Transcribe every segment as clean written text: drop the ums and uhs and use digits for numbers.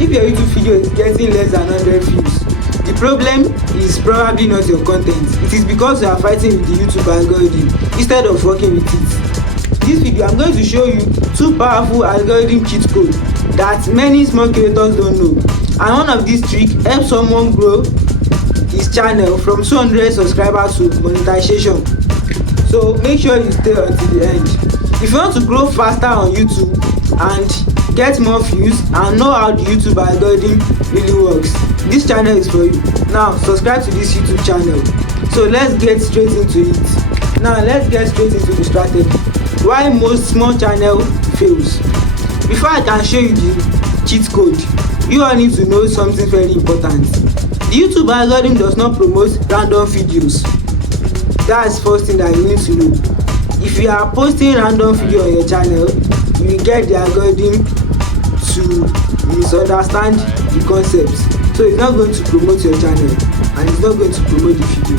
If your YouTube video is getting less than 100 views, the problem is probably not your content. It is because you are fighting with the YouTube algorithm instead of working with it. This video I'm going to show you 2 powerful algorithm cheat codes that many small creators don't know, and one of these tricks helps someone grow his channel from 200 subscribers to monetization. So make sure you stay until the end. If you want to grow faster on YouTube and get more views and know how the YouTube algorithm really works, this channel is for you. Now subscribe to this YouTube channel. So let's get straight into it. Now let's get straight into the strategy. Why most small channel fails. Before I can show you the cheat code, you all need to know something very important. The YouTube algorithm does not promote random videos. That's first thing that you need to know. If you are posting random video on your channel, you will get the algorithm to misunderstand the concepts. So it's not going to promote your channel and it's not going to promote the video.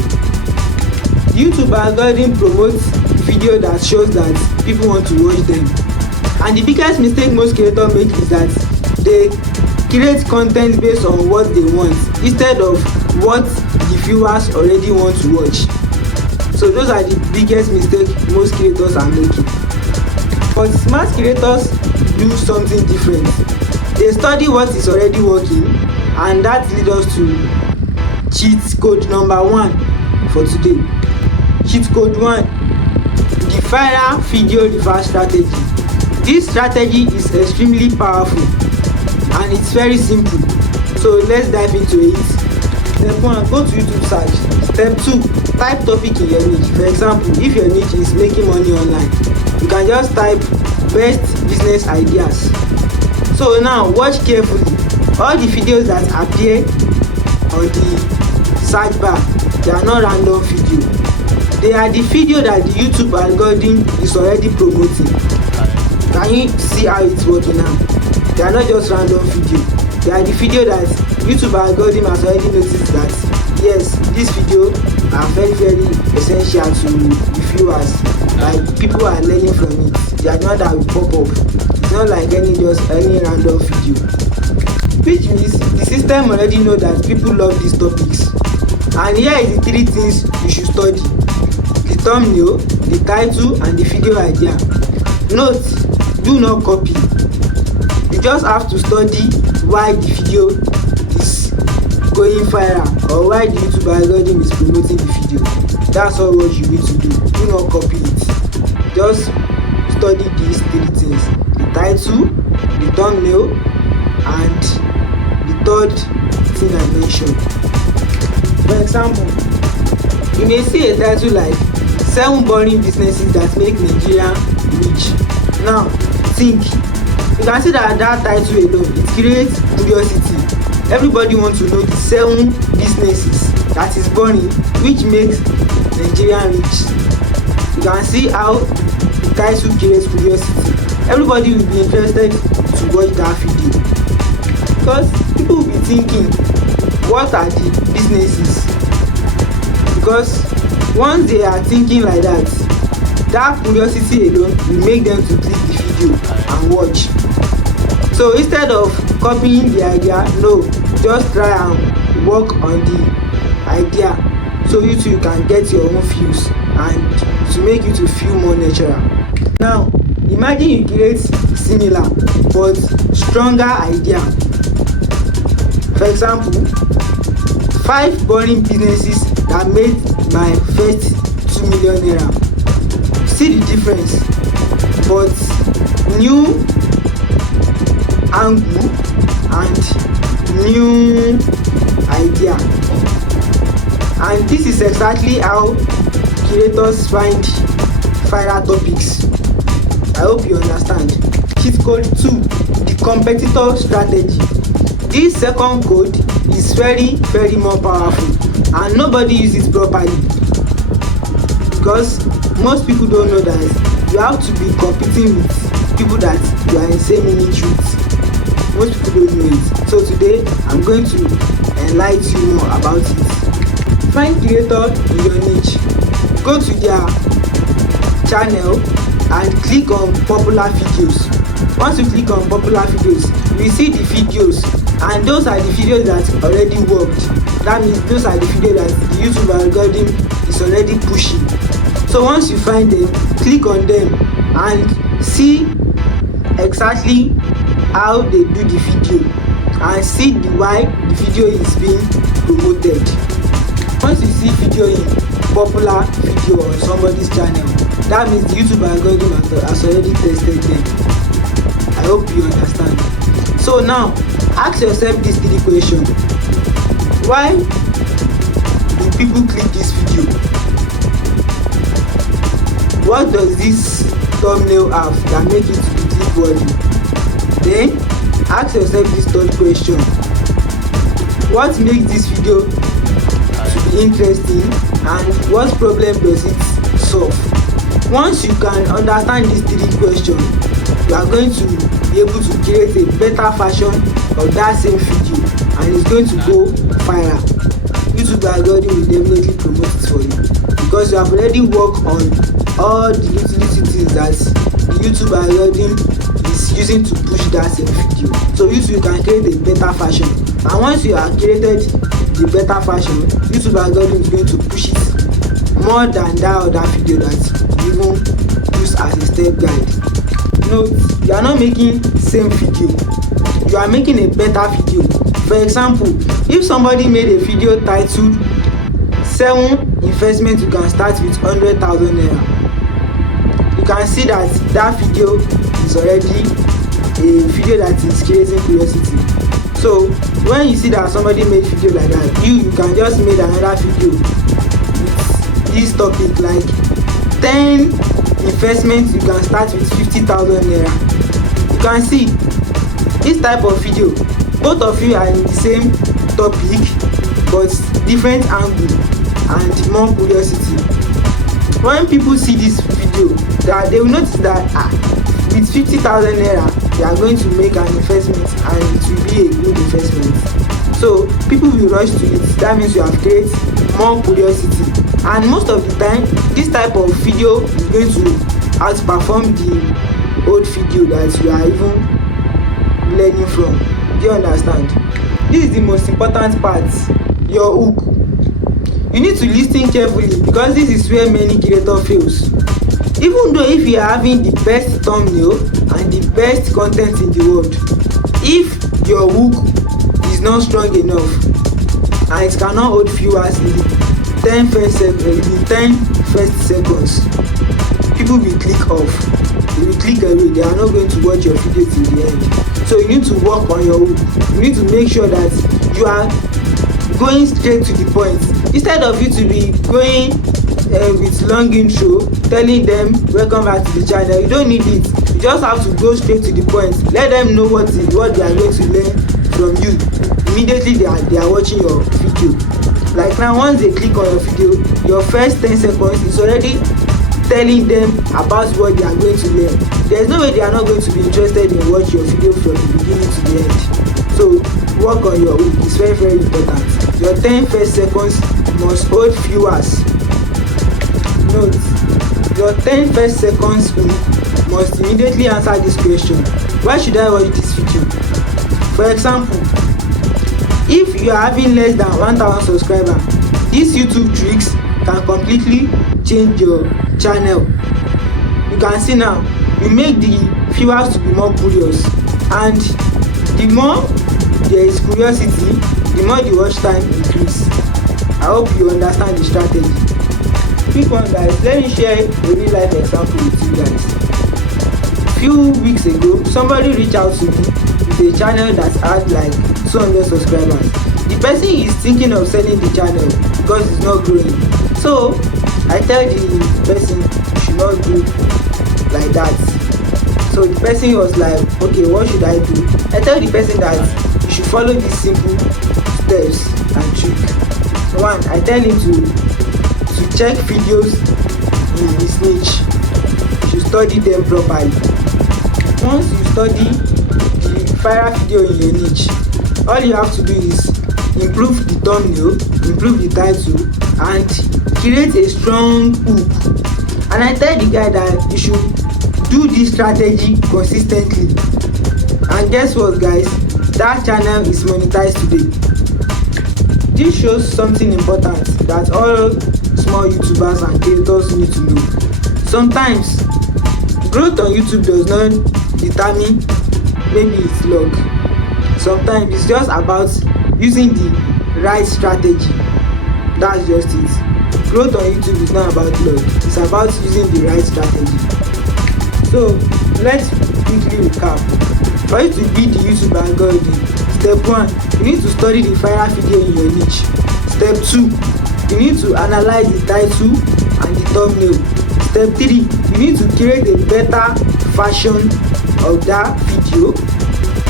The YouTube algorithm promotes video that shows that people want to watch them. And the biggest mistake most creators make is that they create content based on what they want instead of what the viewers already want to watch. So those are the biggest mistakes most creators are making. But smart creators do something different. They study what is already working, and that leads us to cheat code number 1 for today. Cheat code 1: the viral video reverse strategy. This strategy is extremely powerful and it's very simple. So let's dive into it. Step 1, go to YouTube search. Step 2, type topic in your niche. For example, if your niche is making money online, you can just type best business ideas. So now watch carefully. All the videos that appear on the search bar, they are not random video. They are the video that the YouTube algorithm is already promoting. Can you see how it's working now? They are not just random video. They are the video that YouTube algorithm has already noticed that yes, this video are very essential to the viewers. Like people are learning from it. They are not that will pop up. It's not like any random video. Which means the system already know that people love these topics. And here is the 3 things you should study: the thumbnail, the title, and the video idea. Note, do not copy. You just have to study why the video is going viral or why the YouTube algorithm is promoting the video. That's all what you need to do. Do not copy it. Just study these 3 things: the title, the thumbnail, and the third thing I mentioned. For example, you may see a title like 7 boring businesses that make Nigeria rich. Now think, you can see that title alone, it creates curiosity. Everybody wants to know the 7 businesses that is boring which makes Nigeria rich. You can see how the title creates curiosity. Everybody will be interested to watch that video because people will be thinking, what are the businesses? Because once they are thinking like that, that curiosity alone will make them to click the video and watch. So instead of copying the idea, no, just try and work on the idea so you too can get your own views and to make you to feel more natural. Now imagine you create similar but stronger idea. For example, 5 boring businesses that made my first 2 million naira. See the difference, but new angle and new idea. And this is exactly how creators find viral topics. I hope you understand. Cheat code 2: the competitor strategy. This second code is very more powerful and nobody uses it properly because most people don't know that you have to be competing with people that you are in same niche with. Most people don't know it. So today I'm going to enlighten you more about it. Find creator in your niche. Go to their channel and click on popular videos. Once you click on popular videos, you see the videos and those are the videos that already worked. That means those are the videos that the YouTube algorithm is already pushing. So once you find them, click on them and see exactly how they do the video and see why the video is being promoted. Once you see video in popular video on somebody's channel, that means the YouTube algorithm has already tested them. I hope you understand. So now ask yourself these 3 questions. Why do people click this video? What does this thumbnail have that make it to be click worthy? Then ask yourself this 3rd question. What makes this video to be interesting and what problem does it solve? Once you can understand these 3 questions, you are going to be able to create a better version of that same video and it's going to go viral. YouTube algorithm will definitely promote it for you because you have already worked on all the little things that the YouTube algorithm is using to push that same video. So YouTube can create a better version, and once you have created the better version, YouTube algorithm is going to push it more than that other video that you even use as a step guide. Note, you are not making same video, you are making a better video. For example, if somebody made a video titled 7 investments you can start with 100,000 naira, you can see that that video is already a video that is creating curiosity. So when you see that somebody made video like that, you can just make another video with this topic like 10 investments you can start with 50,000 naira. You can see this type of video, both of you are in the same topic but different angle and more curiosity. When people see this video, that they will notice that with 50,000 naira they are going to make an investment and it will be a good investment. So people will rush to it. That means you have created more curiosity, and most of the time this type of video is going to outperform the old video that you are even learning from. Do you understand? This is the most important part, your hook. You need to listen carefully because this is where many creators fails. Even though if you are having the best thumbnail and the best content in the world, if your hook is not strong enough and it cannot hold viewers in the 10 first seconds, people will click off. They will click away. They are not going to watch your video till the end. So you need to work on your hook. You need to make sure that you are going straight to the point instead of you to be going with long intro telling them welcome back to the channel. You don't need it. You just have to go straight to the point. Let them know what they are going to learn from you immediately they are watching your video. Like now, once they click on your video, your first 10 seconds is already telling them about what they are going to learn. There's no way they are not going to be interested in watching your video from the beginning to the end. So work on your hook. It's very, very important. Your 10 first seconds must hold viewers. Note, your 10 first seconds hook must immediately answer this question: why should I watch this video? For example, if you are having less than 1,000 subscribers, these YouTube tricks can completely change your channel. You can see now, you make the viewers to be more curious, and the more there is curiosity, the more the watch time increase. I hope you understand the strategy. Quick one, guys, let me share a real life example with you guys. Few weeks ago, somebody reached out to me with a channel that had like 200 subscribers. The person is thinking of selling the channel because it's not growing. So I tell the person you should not do like that. So the person was like, okay, what should I do? I tell the person that you should follow these simple steps and tricks. One, I tell him to check videos in his niche. You should study them properly. Once you study the viral video in your niche, all you have to do is improve the thumbnail, improve the title, and create a strong hook. And I tell the guy that you should do this strategy consistently. And guess what, guys? that channel is monetized today. This shows something important that all small YouTubers and creators need to know. Sometimes growth on YouTube does not determine maybe it's luck. Sometimes it's just about using the right strategy. That's just it. Growth on YouTube is not about luck, it's about using the right strategy. So let's quickly recap. For you to beat the YouTube algorithm, step 1, you need to study the viral video in your niche. Step 2, you need to analyze the title and the thumbnail. Step 3, you need to create a better version of that video.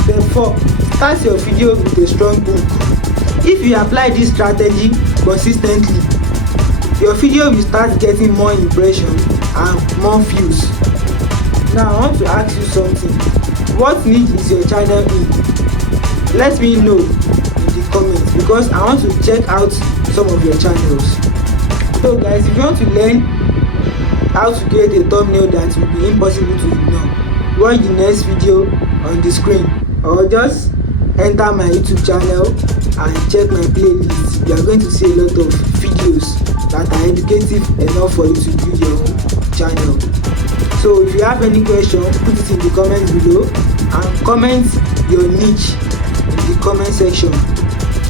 Step 4, start your video with a strong hook. If you apply this strategy consistently, your video will start getting more impressions and more views. Now I want to ask you something. What niche is your channel in? Let me know in the comments because I want to check out some of your channels. So guys, if you want to learn how to create a thumbnail that will be impossible to ignore, watch the next video on the screen or just enter my YouTube channel and check my playlist. You are going to see a lot of videos that are educative enough for you to build your own channel. So if you have any question, put it in the comments below and comment your niche in the comment section.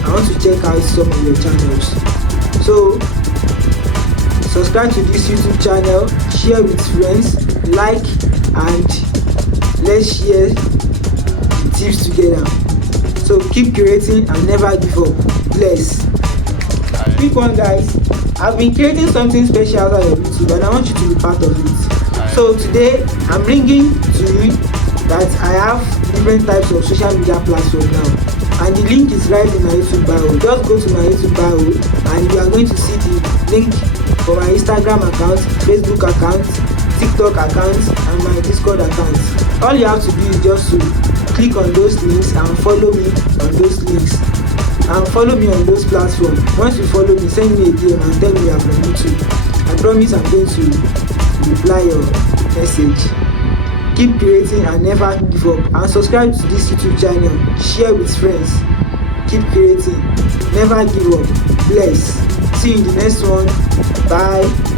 I want to check out some of your channels. So subscribe to this YouTube channel, share with friends, like, and let's share the tips together. So keep creating and never give up. Bless. Quick one guys, I've been creating something special on YouTube and I want you to be part of it. So today I'm bringing to you that I have different types of social media platforms now, and the link is right in my YouTube bio. Just go to my YouTube bio and you are going to see the link for my Instagram account, Facebook account, TikTok account, and my Discord account. All you have to do is just to click on those links and follow me on those links and follow me on those platforms. Once you follow me, send me a DM and tell me you are from YouTube. I promise I'm going to reply your message. Keep creating and never give up, and subscribe to this YouTube channel, share with friends. Keep creating, never give up. Bless. See you in the next one. Bye.